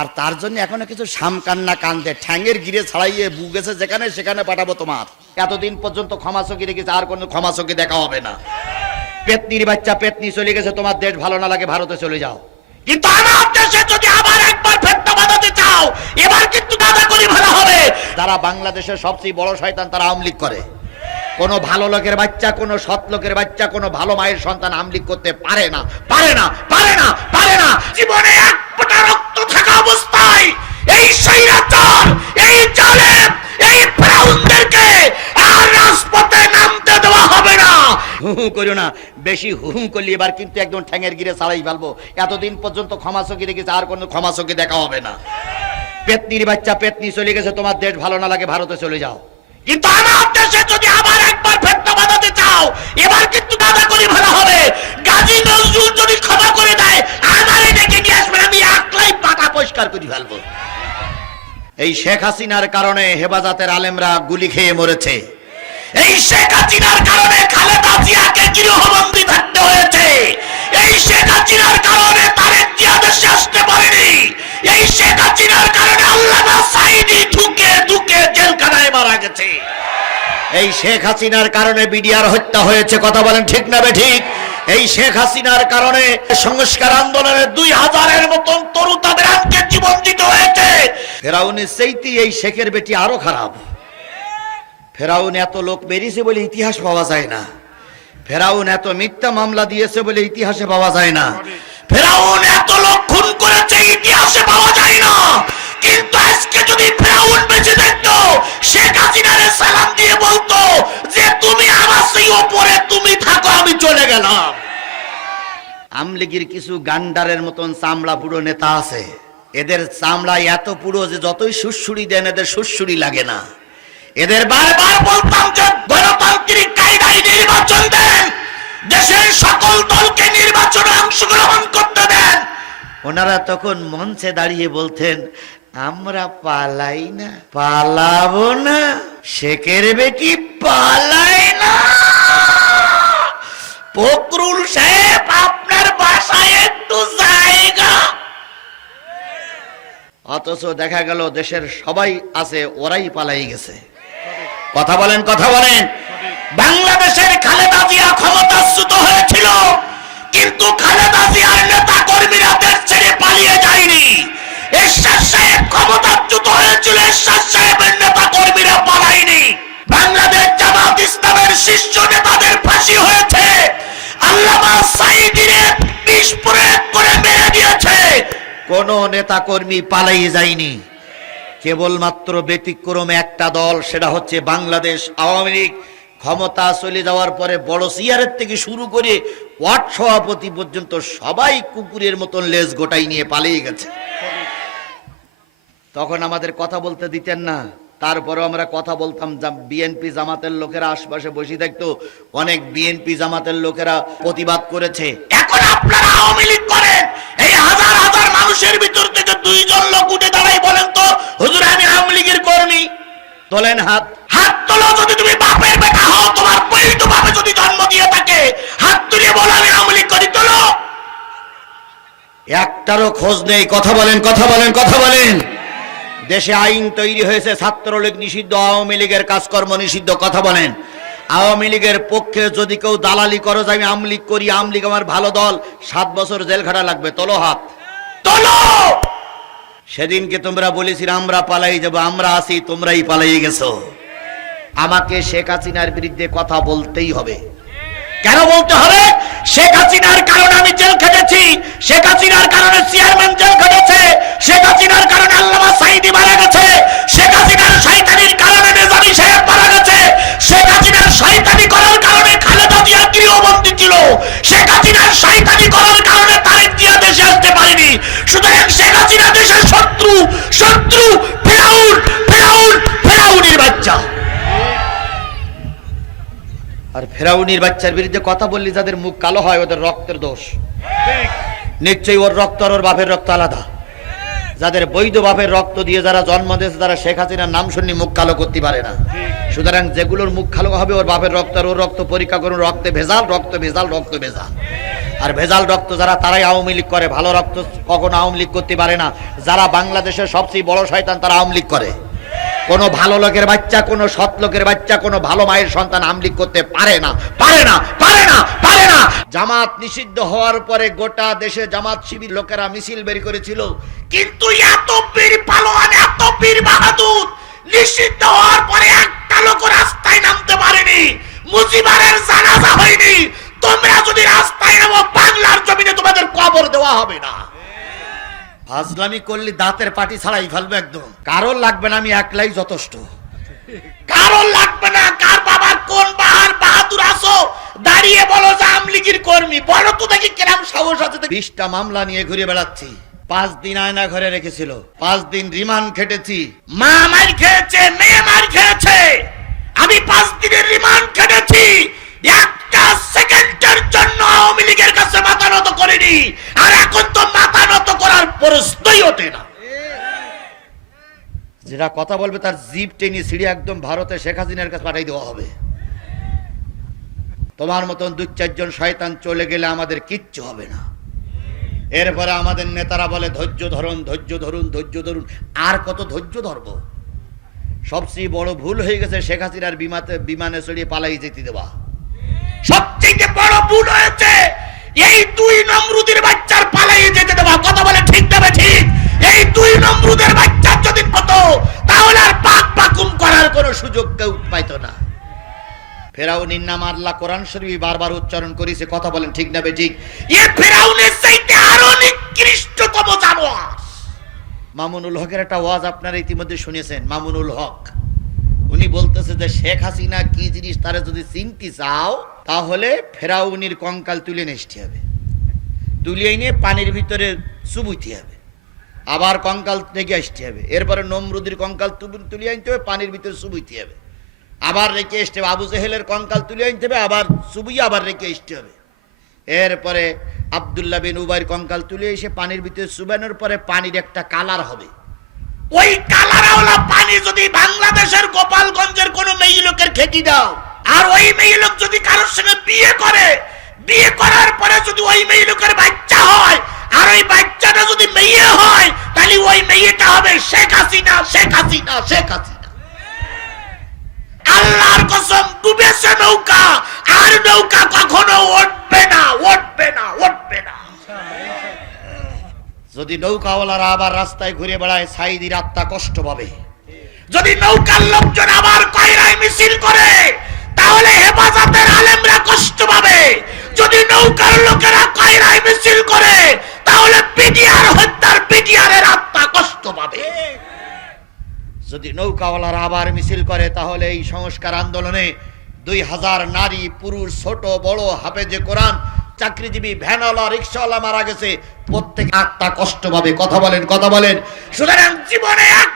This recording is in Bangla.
আর তার জন্য এখনও কিছু সামকান্না কান্দে। ঠ্যাঙের গিরে ছাড়াইয়ে বুগেছে যেখানে, সেখানে পাঠাবো তোমার। এতদিন পর্যন্ত ক্ষমা রেখেছে, আর কোনো ক্ষমা দেখা হবে না। পেতনির বাচ্চা, পেতনি চলে গেছে, তোমার দেশ ভালো না লাগে, ভারতে চলে যাও। কিন্তু আমার দেশে যদি আবার একবার ফেটটা বাঁধাতে চাও, এবার কিন্তু দাদা করি ভালো হবে। যারা বাংলাদেশের সবচেয়ে বড় শয়তান, তারা আমলিক করে। কোনো ভালো লোকের বাচ্চা, কোনো সৎ লোকের বাচ্চা, কোনো ভালো মায়ের সন্তান আমলিক করতে পারে না পারে না পারে না পারে না। জীবনে এক থাকা অবস্থায় এই সৈরাচার এই জালেম এই ফেরাউনদেরকে আর রাজপথে নামতে দেওয়া হবে না। হু হু করো না বেশি করলে এবার কিন্তু একদম ঠ্যাঙের গিরে ছাড়াই ফেলব। এতদিন পর্যন্ত ক্ষমা চকি রেখেছে আর কোনো ক্ষমা চকি দেখা হবে না। পেতনির বাচ্চা পেতনি চলে গেছে তোমার দেশ ভালো না লাগে ভারতে চলে যাও। কিন্তু আমার দেশে যদি আবার একবার ফেটটা বাঁধাতে চাও এবার কিন্তু দাদা করি ভালো হবে। গাজী নজরুল যদি ক্ষমা করে দেয় আমারে নিয়ে আসবেন আমি পরিষ্কার করে ফেলব। এই শেখ হাসিনার কারণে হেফাজতের আলেমরা গুলি খেয়ে মরেছে। এই শেখ হাসিনার কারণে খালেদা জিয়াকে গৃহবন্দী থাকতে হয়েছে। এই শেখ হাসিনার কারণে তারেক জিয়া দেশে আসতে পারেনি। এই শেখ হাসিনার কারণে আল্লামা সাইদি ঢুকে ঢুকে জেলখানায় মারা গেছে। এই শেখ হাসিনার কারণে বিডিআর হত্যা হয়েছে, কথা বলেন ঠিক না বে ঠিক? এই শেখ হাসিনার কারণে সংস্কার আন্দোলনের দুই হাজারের মতন তরু তাদের আজকে জীবন দিতে হয়েছে। ফেরাউনের সেইতি এই শেখের বেটি আরও খারাপ। ফেরাউন এত লোক বেরিয়েছে বলে ইতিহাস পাওয়া যায় না। ফেরাউন এত মিথ্যা মামলা দিয়েছে বলে ইতিহাসে পাওয়া যায় না। ফেরাউন এত লোক খুন করেছে ইতিহাসে পাওয়া যায় না। কিন্তু আজকে যদি ফেরাউন বেঁচে থাকতো, শেখ হাসিনারে সালাম দিয়ে বলতো যে, তুমি আমার সেই ওপরে তুমি আমি চলে গেলাম। আমলিগির কিছু গান্ডারের মতন চামড়া পুরো নেতা আছে। এদের চামড়া এত পুরো যে যতই সুসুরি দেন, এদের সুসুরি লাগে না। এদের বারবার বলতাম যে গণতান্ত্রিক কায়দায় নির্বাচন দেন। দেশের সকল দলকে নির্বাচনে অংশগ্রহণ করতে দেন। ওনারা তখন মঞ্চে দাঁড়িয়ে বলতেন, আমরা পালাই না, পালাবো না, শেখের বেটি পালাই না। ফকরুল সাহেব, আপনার বাসায় একটু জায়গা। অথচ দেখা গেল দেশের সবাই আছে, ওরাই পালাই গেছে। কথা বলেন কথা বলেন। বাংলাদেশের খালেদা জিয়া ক্ষমতাচ্যুত হয়েছিল, কিন্তু খালেদা জিয়ার নেতা কর্মীরা দেশ ছেড়ে পালিয়ে যায়নি। এরশাদ সাহেব ক্ষমতাচ্যুত হয়েছিল, এরশাদ সাহেবের নেতা কর্মীরা পালায়নি। বাংলাদেশ জামাত ইসলামের শীর্ষ নেতাদের ফাঁসি হয়েছে কোন নেতা কর্মী পালাই যায়নি। কেবলমাত্র ব্যতিক্রমে একটা দল, সেটা হচ্ছে বাংলাদেশ আওয়ামী লীগ। ক্ষমতা চলে যাওয়ার পরে বড় সিয়ারের থেকে শুরু করে ওয়ার্ড সভাপতি পর্যন্ত সবাই কুকুরের মতন লেজ গোটাই নিয়ে পালিয়ে গেছে। তখন আমাদের কথা বলতে দিতেন না। তারপরেও আমরা কথা বলতাম বিএনপি জামাতের লোকেরা আশপাশে বসে থাকতো অনেক বিএনপি জামাতের লোকেরা প্রতিবাদ করেছে। এখন আপনারা আওয়ামী লীগ করেন। এই হাজার হাজার মানুষের ভিতর থেকে দুইজন লোক উঠে দাঁড়াই বলেন তো, হুজুর, আমি আওয়ামী লীগের কর্মী। তোলেন হাত। হাত তোলো, যদি তুমি বাপের বেটা হও, তোমার পৈত বাপে যদি জন্ম দিয়ে থাকে, হাত তুলিয়ে বলো, আমি আওয়ামী লীগ করি। তোলো। একটারও খোঁজ নেই। কথা বলেন কথা বলেন কথা বলেন। দেশে আইন তৈরি হয়েছে, ছাত্রলীগ নিষিদ্ধ, আওয়ামী লীগের কাজকর্ম নিষিদ্ধ, কথা বলেন। আওয়ামী লীগের পক্ষে যদি কেউ দালালি করো, যে আমি আওয়ামী লীগ করি, আওয়ামী লীগ আমার ভালো দল, সাত বছর জেল খাটা লাগবে, তোলো হাত। তোলো! সেদিনকে তোমরা বলেছিল, আমরা পালাই যাব, আমরা আছি, তোমরাই পালাই গেছো। আমাকে শেখ হাসিনার বিরুদ্ধে কথা বলতেই হবে। কেন বলতে হবে? শেখ হাসিনার কারণে আমি জেল খেটেছি। শেখ হাসিনার কারণে চেয়ারম্যান জেল খেটেছে। শেখ হাসিনার কারণে আল্লামা ফেরাউনির বাচ্চার বিরুদ্ধে কথা বললি, যাদের মুখ কালো হয়, ওদের রক্তের দোষ। নিশ্চয়ই ওর রক্ত আর ওর বাপের রক্ত আলাদা। যাদের বৈধ বাপের রক্ত দিয়ে যারা জন্ম দিয়েছে, তারা শেখ হাসিনার নাম শুনি মুখ কালো করতে পারে না। সুতরাং যেগুলোর মুখ কালো হবে, ওর বাপের রক্ত আর ওর রক্ত পরীক্ষা করুন, রক্তে ভেজাল, রক্ত ভেজাল রক্ত ভেজাল। আর ভেজাল রক্ত যারা, তারাই আওয়ামী লীগ করে। ভালো রক্ত কখনো আওয়ামী লীগ করতে পারে না। যারা বাংলাদেশের সবচেয়ে বড় শয়তান, তারা আওয়ামী লীগ করে। কোনো ভালো লোকের বাচ্চা, কোনো সৎ লোকের বাচ্চা, কোনো ভালো মায়ের সন্তান আমলিক করতে পারে না। পারে না পারে না পারে না। জামাত নিষিদ্ধ হওয়ার পরে গোটা দেশে জামাত শিবির লোকেরা মিছিল বের করেছিল। কিন্তু এত বীর পালোয়ান, এত বীর বাহাদুর নিষিদ্ধ হওয়ার পরে একটা লোক রাস্তায় নামতে পারেনি। মুজিবারের জানাজা হয়নি। তোমরা যদি রাস্তায় নামো, বাংলার জমিনে তোমাদের কবর দেওয়া হবে না। ফাজলামি করলে দাঁতের পাটি ছাড়াই ফেলবে একদম। কারোর লাগবে না আমি একলাই যথেষ্ট। কারোর লাগবে না, কার বাবার কোন বাহার বাহাদুর আসো, দাঁড়িয়ে বলো যে আমলিগির কর্মী। বলো তো দেখি কেরাম সাহস আছে বিশটা মামলা নিয়ে ঘুরে বেড়াচ্ছি। পাঁচ দিন আয়না ঘরে রেখেছিল। পাঁচ দিন রিমান্ড খেটেছি। মা মার খেয়েছে, মেয়ে মার খেয়েছে। আমি পাঁচ দিনের রিমান্ড খেটেছি। কথা বলবে তার জিপ, টেনে, সিঁড়ি একদম ভারতে শেখ হাসিনার কাছে পাঠাই দেওয়া হবে। তোমার মতন দু চারজন শয়তান চলে গেলে আমাদের কিচ্ছু হবে না। এরপরে আমাদের নেতারা বলে, ধৈর্য ধরুন ধৈর্য ধরুন ধৈর্য ধরুন। আর কত ধৈর্য ধরব? সবচেয়ে বড় ভুল হয়ে গেছে শেখ হাসিনার বিমাতে, বিমানে চড়িয়ে পালাই যেতে দেওয়া। সবচেয়ে বড় ভুল ফেরাউনির নাম আল্লাহ কথা বলেন ঠিক না বে ঠিক এ ফেরাউনের চাইতে আরও নিকৃষ্টতম জানোয়ার। মামুনুল হকের একটা ওয়াজ আপনারা ইতিমধ্যে শুনেছেন, মামুনুল হক। উনি বলতেছে যে, শেখ হাসিনা কি জিনিস তারা যদি চিনতে চাও, তাহলে ফেরাউনির কঙ্কাল তুলে নেসতে হবে। তুলে এনে পানির ভিতরে চুবুইতে হবে। আবার কঙ্কাল রেখে আসতে হবে। এরপরে নমরুদির কঙ্কাল তুলে আনতে হবে, পানির ভিতরে চুবুইতে হবে। আবার রেখে আসতে হবে। আবু জেহেলের কঙ্কাল তুলে আনতে হবে, আবার চুবুই আবার রেখে আসতে হবে। এরপরে আবদুল্লাহ বিন উবাইর কঙ্কাল তুলে এসে পানির ভিতরে চুবানোর পরে পানির একটা কালার হবে। ওই কালারওয়ালা পানি যদি বাংলাদেশের গোপালগঞ্জের কোন মেয়ে লোকের খেটি দাও, আর ওই মেয়ে লোক যদি কারোর সঙ্গে বিয়ে করে, বিয়ে করার পরে যদি ওই মেয়ে লোকের বাচ্চা হয়, আর ওই বাচ্চাটা যদি মেয়ে হয়, তাহলে ওই মেয়েটা হবে শেখ হাসিনা শেখ হাসিনা শেখ হাসিনা। নৌকা কখনো উঠবে না উঠবে না উঠবে না। যদি নৌকাওয়ালারা আবার রাস্তায় ঘুরে বেড়ায় সাইদির আত্মা কষ্ট পাবে। যদি নৌকার লোকজন আবার কয়রায় মিছিল করে, তাহলে হেফাজতের আলেমরা কষ্ট পাবে। যদি নৌকার লোকেরা কয়রায় মিছিল করে, তাহলে পিটিআর, হত্যার পিটিআরের আত্মা কষ্ট পাবে। যদি নৌকাওয়ালারা আবার মিছিল করে, তাহলে এই সংস্কার আন্দোলনে দুই হাজার নারী, পুরুষ, ছোট, বড়, হাফেজে কোরআন, চাকরিজীবী, ভ্যানওয়ালা, রিক্সাওয়ালা মারা গেছে। প্রত্যেক আত্মা কষ্ট পাবে কথা বলেন কথা বলেন। সুতরাং জীবনে এক